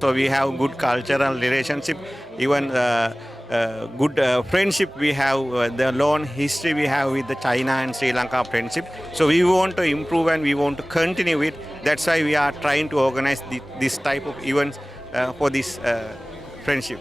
So we have good cultural relationship, even good friendship we have, the long history we have with the China and Sri Lanka friendship. So we want to improve and we want to continue it. That's why we are trying to organize this type of events for this friendship.